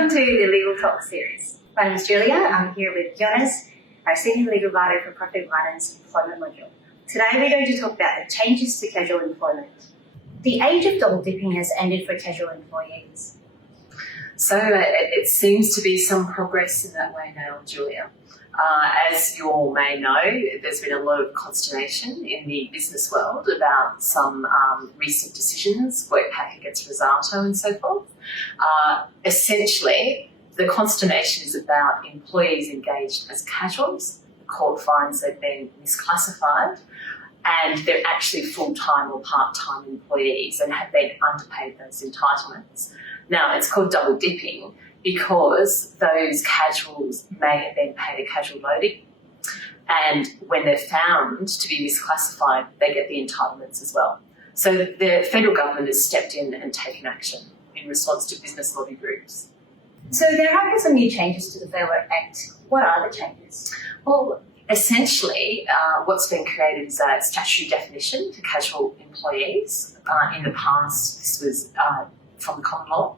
Welcome to the Legal Talk series. My name is Julia. I'm here with Yoness, our Senior Legal Writer for Property Finance Employment Module. Today we're going to talk about the changes to casual employment. The age of double dipping has ended for casual employees. So it seems to be some progress in that way now, Julia. As you all may know, there's been a lot of consternation in the business world about some recent decisions, workpack against Rosato and so forth. Essentially, the consternation is about employees engaged as casuals. The court finds they've been misclassified and they're actually full-time or part-time employees and have been underpaid those entitlements. Now, it's called double dipping because those casuals may have been paid a casual loading, and when they're found to be misclassified, they get the entitlements as well. So the federal government has stepped in and taken action in response to business lobby groups. So there have been some new changes to the Bailout Act. What are the changes? Well, essentially, what's been created is a statutory definition for casual employees. In the past, this was from the common law.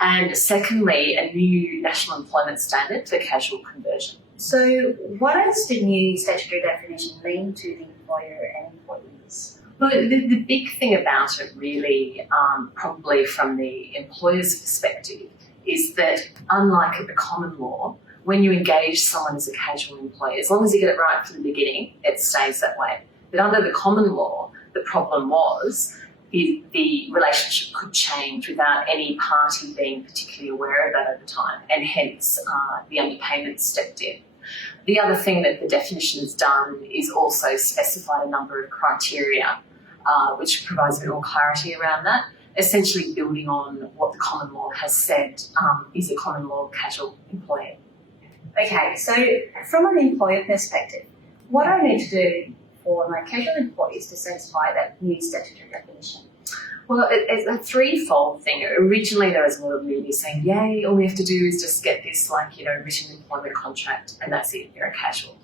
And secondly, a new national employment standard for casual conversion. So what does the new statutory definition mean to the employer and employees? Well, the big thing about it really, probably from the employer's perspective, is that unlike at the common law, when you engage someone as a casual employee, as long as you get it right from the beginning, it stays that way. But under the common law, the problem was the relationship could change without any party being particularly aware of that over time, and hence the underpayment stepped in. The other thing that the definition has done is also specified a number of criteria which provides a bit more clarity around that, essentially building on what the common law has said is a common law casual employee. Okay, so from an employer perspective, what do I need to do for my casual employees to satisfy that new statutory definition? Well, it's a threefold thing. Originally, there was a lot of media saying, yay, all we have to do is just get this, written employment contract, and that's it, you're a casual.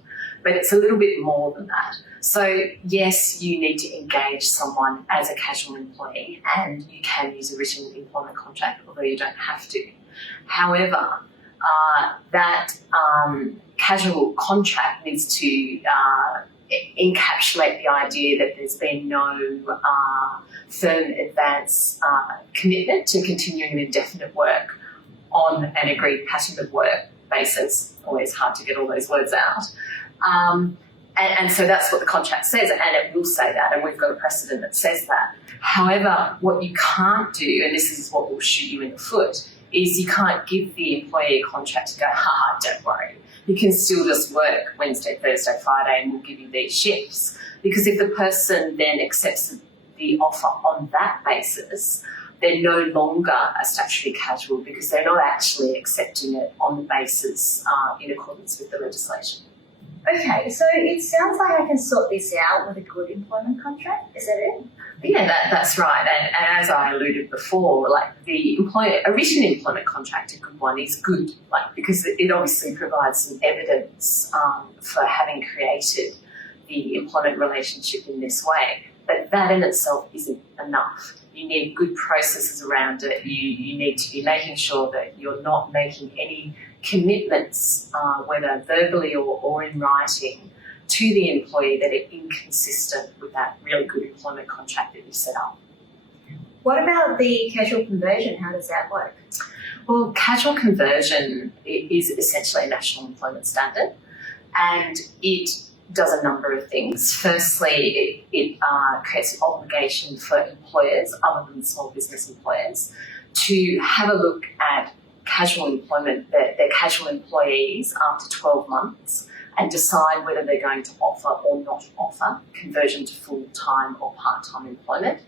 But it's a little bit more than that. So, yes, you need to engage someone as a casual employee, and you can use a written employment contract, although you don't have to. However, that casual contract needs to encapsulate the idea that there's been no firm advance commitment to continuing indefinite work on an agreed pattern of work basis. Always hard to get all those words out. And so that's what the contract says, and it will say that, and we've got a precedent that says that. However, what you can't do, and this is what will shoot you in the foot, is you can't give the employee a contract to go, don't worry. You can still just work Wednesday, Thursday, Friday, and we'll give you these shifts. Because if the person then accepts the offer on that basis, they're no longer a statutory casual because they're not actually accepting it on the basis in accordance with the legislation. Okay, so it sounds like I can sort this out with a good employment contract. Is that it? Yeah, that's right. And as I alluded before, a written employment contract, a good one, is good, because it obviously provides some evidence for having created the employment relationship in this way. But that in itself isn't enough. You need good processes around it. You need to be making sure that you're not making any commitments, whether verbally or in writing, to the employee that are inconsistent with that really good employment contract that you set up. What about the casual conversion? How does that work? Well, casual conversion is essentially a national employment standard, and it does a number of things. Firstly, it creates an obligation for employers, other than small business employers, to have a look at casual employment, their casual employees after 12 months, and decide whether they're going to offer or not offer conversion to full-time or part-time employment.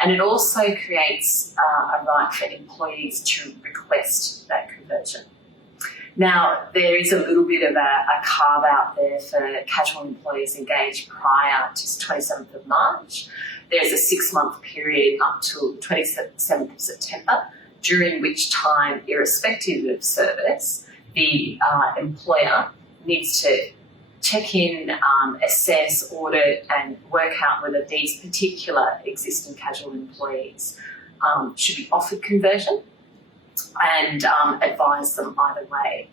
And it also creates a right for employees to request that conversion. Now, there is a little bit of a carve-out there for casual employees engaged prior to 27th of March. There's a 6-month period up till 27th of September, during which time, irrespective of service, the employer needs to check in, assess, audit, and work out whether these particular existing casual employees should be offered conversion. and advise them either way.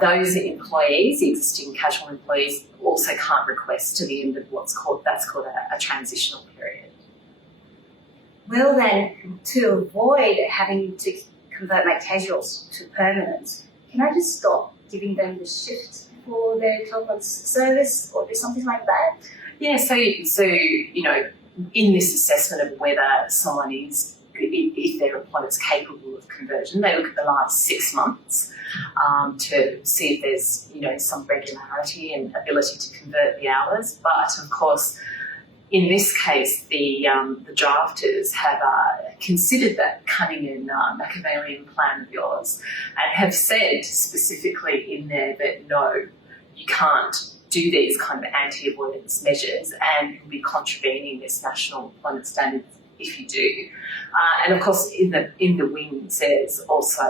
Those employees, the existing casual employees, also can't request to the end of what's called a transitional period. Well then, to avoid having to convert my casuals to permanent, can I just stop giving them the shift for their 12 months service or do something like that? Yeah, so you know, in this assessment of whether someone is, if their employment's capable of conversion, they look at the last 6 months to see if there's, you know, some regularity and ability to convert the hours. But of course, in this case, the drafters have considered that cunning and Machiavellian plan of yours and have said specifically in there that no, you can't do these kind of anti-avoidance measures and you'll be contravening this national employment standards if you do. And of course, in the wing says also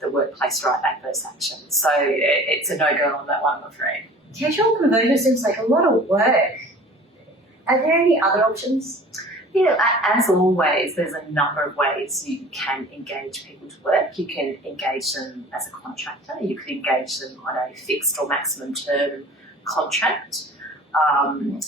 the workplace right adverse action. So it's a no-go on that one, I'm afraid. Casual conversion seems like a lot of work. Are there any other options? Yeah, as always, there's a number of ways you can engage people to work. You can engage them as a contractor. You could engage them on a fixed or maximum term contract.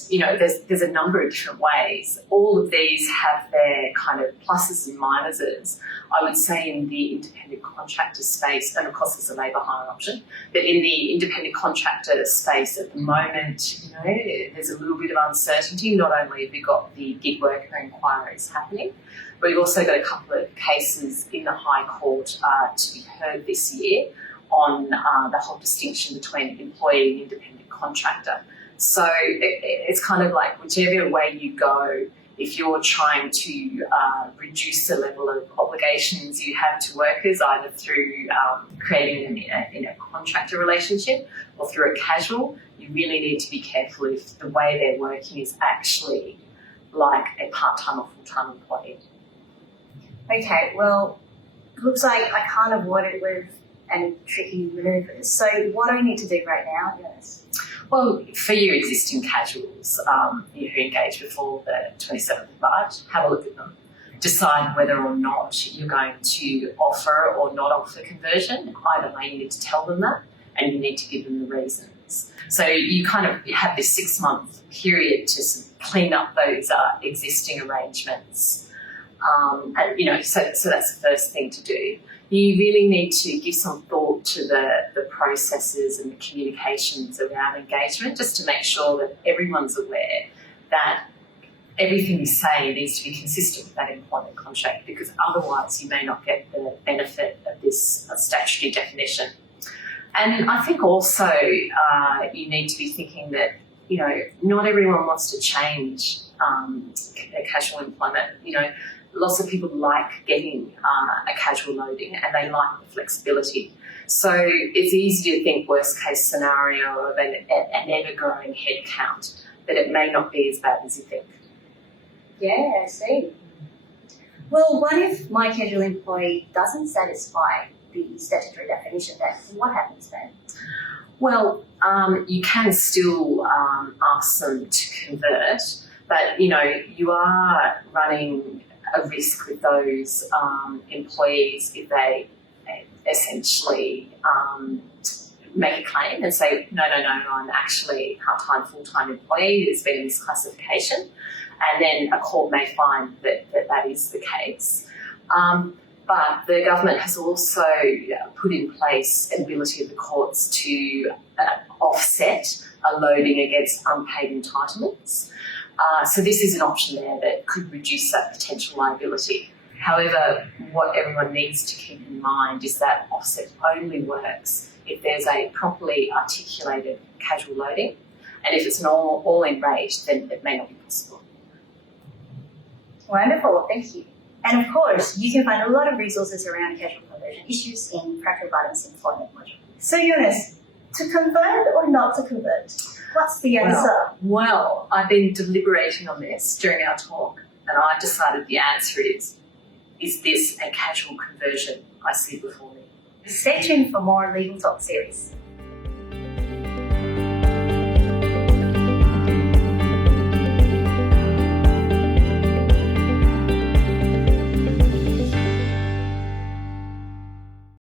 You know, there's a number of different ways. All of these have their kind of pluses and minuses. I would say in the independent contractor space, and of course there's a labour hire option, but in the independent contractor space at the moment, you know, there's a little bit of uncertainty. Not only have we got the gig worker inquiries happening, but we've also got a couple of cases in the High Court to be heard this year on the whole distinction between employee and independent contractor. So it's kind of like whichever way you go, if you're trying to reduce the level of obligations you have to workers, either through creating them in a contractor relationship or through a casual, you really need to be careful if the way they're working is actually like a part-time or full-time employee. Okay, well, looks like I can't avoid it with any tricky manoeuvres. So what do I need to do right now, Yoness? Well, for your existing casuals who engaged before the 27th of March, have a look at them. Decide whether or not you're going to offer or not offer conversion. Either way, you need to tell them that and you need to give them the reasons. So you kind of have this 6-month period to sort of clean up those existing arrangements. And, you know, so that's the first thing to do. You really need to give some thought to the processes and the communications around engagement, just to make sure that everyone's aware that everything you say needs to be consistent with that employment contract, because otherwise you may not get the benefit of this statutory definition. And I think also you need to be thinking that, you know, not everyone wants to change their casual employment. You know, lots of people like getting a casual loading and they like the flexibility. So it's easy to think worst case scenario of an ever-growing head count, that it may not be as bad as you think. Yeah, I see. Well, what if my casual employee doesn't satisfy the statutory definition? Then what happens then? Well, you can still ask them to convert, but, you know, you are running a risk with those employees if they essentially make a claim and say, no, I'm actually a part-time, full-time employee, there's been a misclassification, and then a court may find that is the case. But the government has also put in place an ability of the courts to offset a loading against unpaid entitlements. So this is an option there that could reduce that potential liability. However, what everyone needs to keep in mind is that offset only works if there's a properly articulated casual loading, and if it's an all-in rate, then it may not be possible. Wonderful, thank you. And of course, you can find a lot of resources around casual conversion issues in Practical Guidance Employment module. So Yoness, to convert or not to convert? What's the answer? Well, I've been deliberating on this during our talk, and I've decided the answer is this a casual conversion I see before me? Stay tuned for more Legal Talk series.